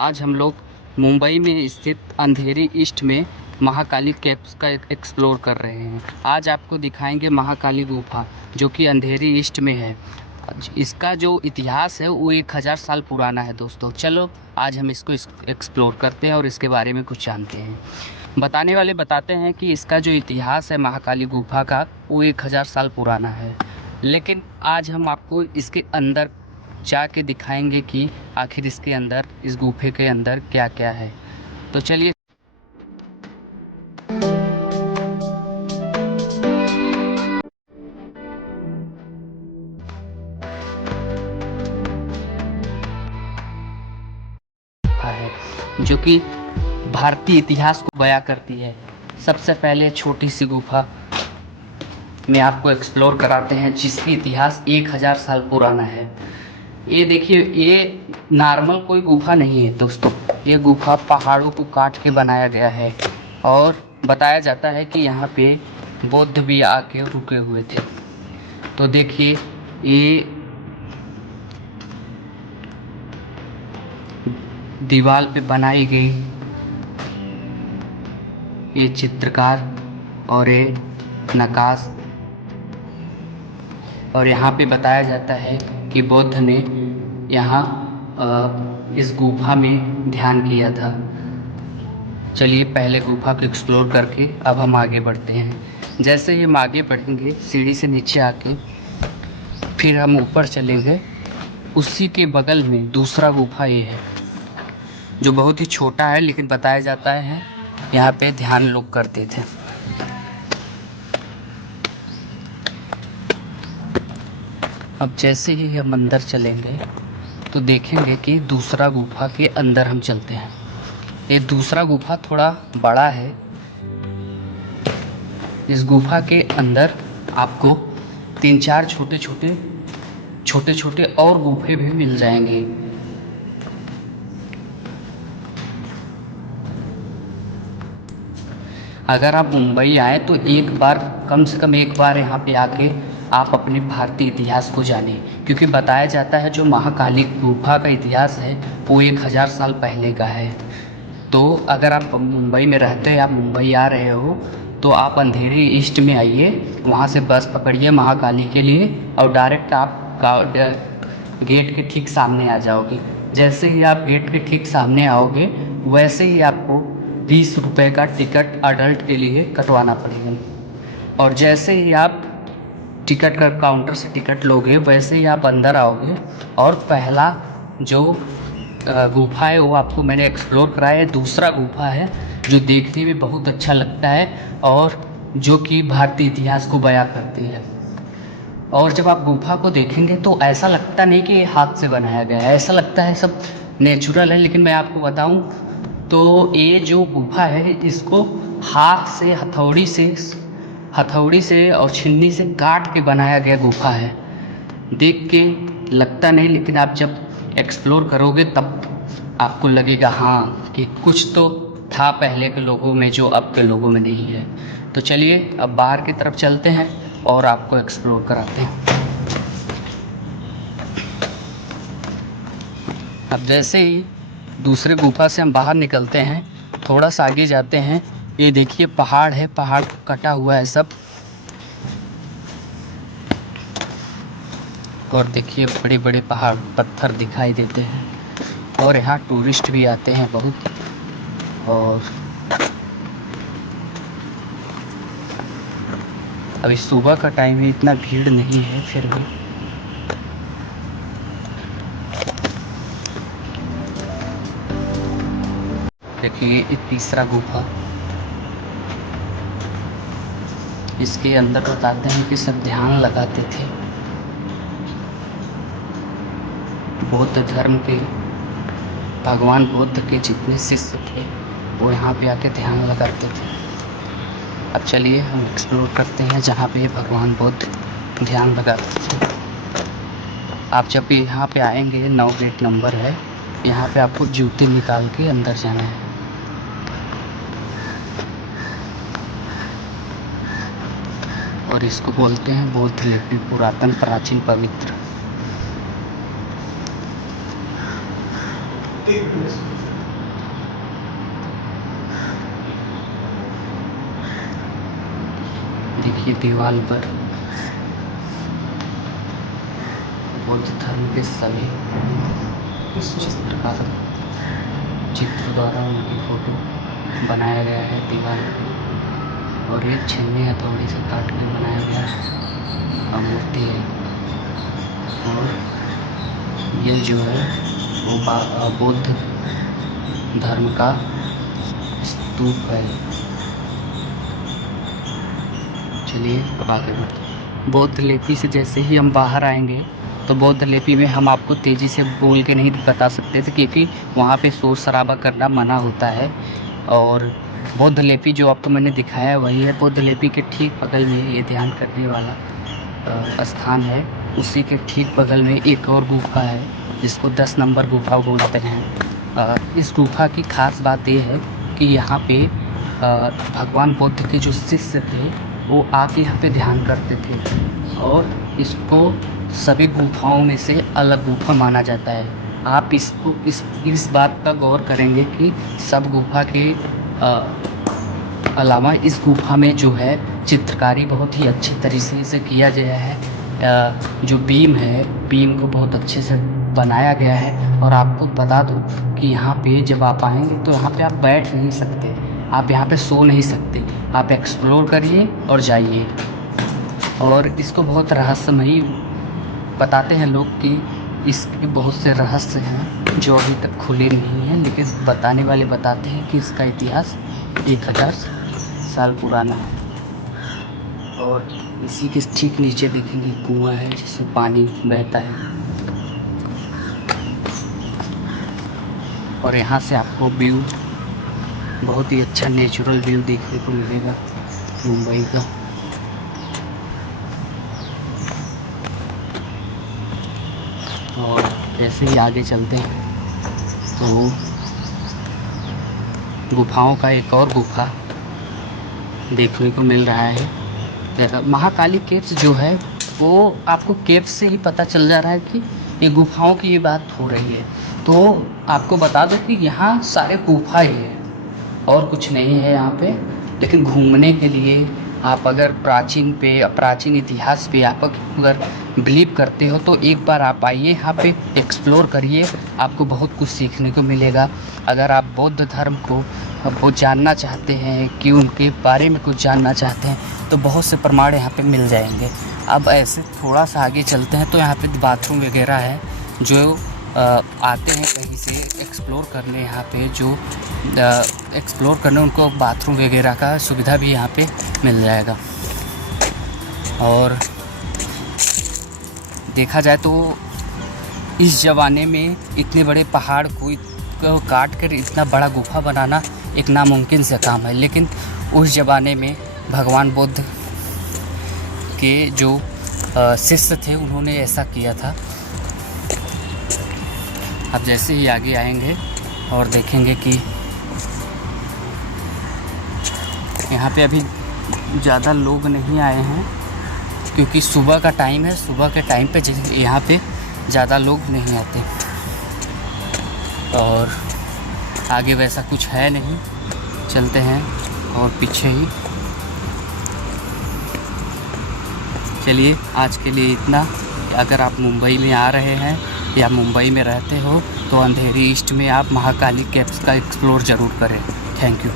आज हम लोग मुंबई में स्थित अंधेरी ईस्ट में महाकाली केव्स का एक्सप्लोर कर रहे हैं। आज आपको दिखाएंगे महाकाली गुफा जो कि अंधेरी ईस्ट में है। इसका जो इतिहास है वो 1000 साल पुराना है दोस्तों। चलो आज हम इसको एक्सप्लोर करते हैं और इसके बारे में कुछ जानते हैं। बताने वाले बताते हैं कि इसका जो इतिहास है महाकाली गुफा का वो 1000 साल पुराना है, लेकिन आज हम आपको इसके अंदर जाके दिखाएंगे कि आखिर इसके अंदर, इस गुफे के अंदर क्या क्या है। तो चलिए है जो कि भारतीय इतिहास को बयां करती है। सबसे पहले छोटी सी गुफा में आपको एक्सप्लोर कराते हैं जिसकी इतिहास 1000 साल पुराना है। ये देखिए, ये नॉर्मल कोई गुफा नहीं है दोस्तों। ये गुफा पहाड़ों को काट के बनाया गया है और बताया जाता है कि यहाँ पे बौद्ध भी आके रुके हुए थे। तो देखिए, ये दीवार पे बनाई गई ये चित्रकार और ये नक्काश, और यहाँ पे बताया जाता है कि बुद्ध ने यहाँ इस गुफा में ध्यान किया था। चलिए पहले गुफा को एक्सप्लोर करके अब हम आगे बढ़ते हैं। जैसे ही हम आगे बढ़ेंगे सीढ़ी से नीचे आके फिर हम ऊपर चलेंगे, उसी के बगल में दूसरा गुफा ये है जो बहुत ही छोटा है, लेकिन बताया जाता है यहाँ पे ध्यान लोग करते थे। अब जैसे ही हम अंदर चलेंगे तो देखेंगे कि दूसरा गुफा के अंदर हम चलते हैं। ये दूसरा गुफा थोड़ा बड़ा है। इस गुफा के अंदर आपको 3-4 छोटे छोटे और गुफे भी मिल जाएंगे। अगर आप मुंबई आए तो एक बार, कम से कम एक बार यहाँ पे आके आप अपने भारतीय इतिहास को जानें, क्योंकि बताया जाता है जो महाकाली गुफा का इतिहास है वो 1000 साल पहले का है। तो अगर आप मुंबई में रहते हैं, आप मुंबई आ रहे हो, तो आप अंधेरी ईस्ट में आइए, वहाँ से बस पकड़िए महाकाली के लिए और डायरेक्ट आप गेट के ठीक सामने आ जाओगे। जैसे ही आप गेट के ठीक सामने आओगे वैसे ही आपको 20 रुपये का टिकट अडल्ट के लिए कटवाना पड़ेगा। और जैसे ही आप टिकट का काउंटर से टिकट लोगे वैसे ही आप अंदर आओगे और पहला जो गुफा है वो आपको मैंने एक्सप्लोर कराया है। दूसरा गुफा है जो देखने में बहुत अच्छा लगता है और जो कि भारतीय इतिहास को बयां करती है। और जब आप गुफा को देखेंगे तो ऐसा लगता नहीं कि ये हाथ से बनाया गया है, ऐसा लगता है सब नेचुरल है। लेकिन मैं आपको बताऊं तो ये जो गुफा है इसको हाथ से, हथौड़ी से और छन्नी से काट के बनाया गया गुफा है। देख के लगता नहीं, लेकिन आप जब एक्सप्लोर करोगे तब आपको लगेगा हाँ कि कुछ तो था पहले के लोगों में जो अब के लोगों में नहीं है। तो चलिए अब बाहर की तरफ चलते हैं और आपको एक्सप्लोर कराते हैं। अब जैसे ही दूसरे गुफा से हम बाहर निकलते हैं, थोड़ा सा आगे जाते हैं, ये देखिए पहाड़ है, पहाड़ कटा हुआ है सब। और देखिए बड़े बड़े पहाड़ पत्थर दिखाई देते हैं और यहाँ टूरिस्ट भी आते हैं बहुत। और अभी सुबह का टाइम है, इतना भीड़ नहीं है, फिर भी देखिए ये तीसरा गुफा, इसके अंदर बताते हैं कि सब ध्यान लगाते थे। बौद्ध धर्म के भगवान बुद्ध के जितने शिष्य थे वो यहाँ पे आके ध्यान लगाते थे। अब चलिए हम एक्सप्लोर करते हैं जहाँ पे भगवान बुद्ध ध्यान लगाते थे। आप जब भी यहाँ पे आएंगे, 9 गेट नंबर है, यहाँ पे आपको जूते निकाल के अंदर जाना है। और इसको बोलते हैं बौद्ध लिपि, पुरातन, प्राचीन, पवित्र। देखिए दीवार पर बौद्ध धर्म के सभी इस चित्र द्वारा उनकी फ़ोटो बनाया गया है दीवार पर। और एक छन्नी हथौड़ी से काट कर बनाया गया मूर्ति है। और ये जो है वो बौद्ध धर्म का स्तूप है। चलिए अब आगे बढ़ते। बौद्ध लिपि से जैसे ही हम बाहर आएंगे तो बौद्ध लिपि में हम आपको तेज़ी से बोल के नहीं बता सकते थे, क्योंकि वहाँ पे शोर शराबा करना मना होता है। और बौद्ध लिपि जो आपको मैंने दिखाया वही है। बौद्ध लिपि के ठीक बगल में ये ध्यान करने वाला स्थान है। उसी के ठीक बगल में एक और गुफा है जिसको 10 नंबर गुफा बोलते हैं। इस गुफा की ख़ास बात ये है कि यहाँ पे भगवान बुद्ध के जो शिष्य थे वो आके यहाँ पे ध्यान करते थे। और इसको सभी गुफाओं में से अलग गुफा माना जाता है। आप इसको इस बात का गौर करेंगे कि सब गुफा के अलावा इस गुफा में जो है चित्रकारी बहुत ही अच्छे तरीके से किया गया है। जो बीम है, बीम को बहुत अच्छे से बनाया गया है। और आपको बता दूं कि यहाँ पे जब आप आएंगे तो यहाँ पे आप बैठ नहीं सकते, आप यहाँ पे सो नहीं सकते। आप एक्सप्लोर करिए और जाइए। और इसको बहुत रहस्यमयी बताते हैं लोग कि इसके बहुत से रहस्य हैं जो अभी तक खुले नहीं हैं, लेकिन बताने वाले बताते हैं कि इसका इतिहास 1000 साल पुराना है। और इसी के ठीक नीचे देखेंगे कुआं है जिसमें पानी बहता है। और यहाँ से आपको व्यू बहुत ही अच्छा नेचुरल व्यू देखने को मिलेगा मुंबई का। और जैसे ही आगे चलते हैं तो गुफाओं का एक और गुफा देखने को मिल रहा है। महाकाली केव्स जो है वो आपको केव्स से ही पता चल जा रहा है कि ये गुफाओं की ये बात हो रही है। तो आपको बता दो कि यहाँ सारे गुफा ही है और कुछ नहीं है यहाँ पे। लेकिन घूमने के लिए आप अगर प्राचीन इतिहास पे आप अगर बिलीव करते हो तो एक बार आप आइए यहाँ पे, एक्सप्लोर करिए, आपको बहुत कुछ सीखने को मिलेगा। अगर आप बौद्ध धर्म को जानना चाहते हैं कि उनके बारे में कुछ जानना चाहते हैं तो बहुत से प्रमाण यहाँ पे मिल जाएंगे। अब ऐसे थोड़ा सा आगे चलते हैं तो यहाँ पे बाथरूम वगैरह है जो आते हैं कहीं से एक्सप्लोर करने, यहाँ पे जो एक्सप्लोर करने उनको बाथरूम वगैरह का सुविधा भी यहाँ पे मिल जाएगा। और देखा जाए तो इस ज़माने में इतने बड़े पहाड़ को काट कर इतना बड़ा गुफा बनाना एक नामुमकिन से काम है। लेकिन उस ज़माने में भगवान बुद्ध के जो शिष्य थे उन्होंने ऐसा किया था। अब जैसे ही आगे आएंगे और देखेंगे कि यहाँ पे अभी ज़्यादा लोग नहीं आए हैं क्योंकि सुबह का टाइम है। सुबह के टाइम पे यहाँ पे ज़्यादा लोग नहीं आते। और आगे वैसा कुछ है नहीं, चलते हैं और पीछे ही। चलिए आज के लिए इतना। अगर आप मुंबई में आ रहे हैं या मुंबई में रहते हो तो अंधेरी ईस्ट में आप महाकाली केव्स का एक्सप्लोर ज़रूर करें। Thank you.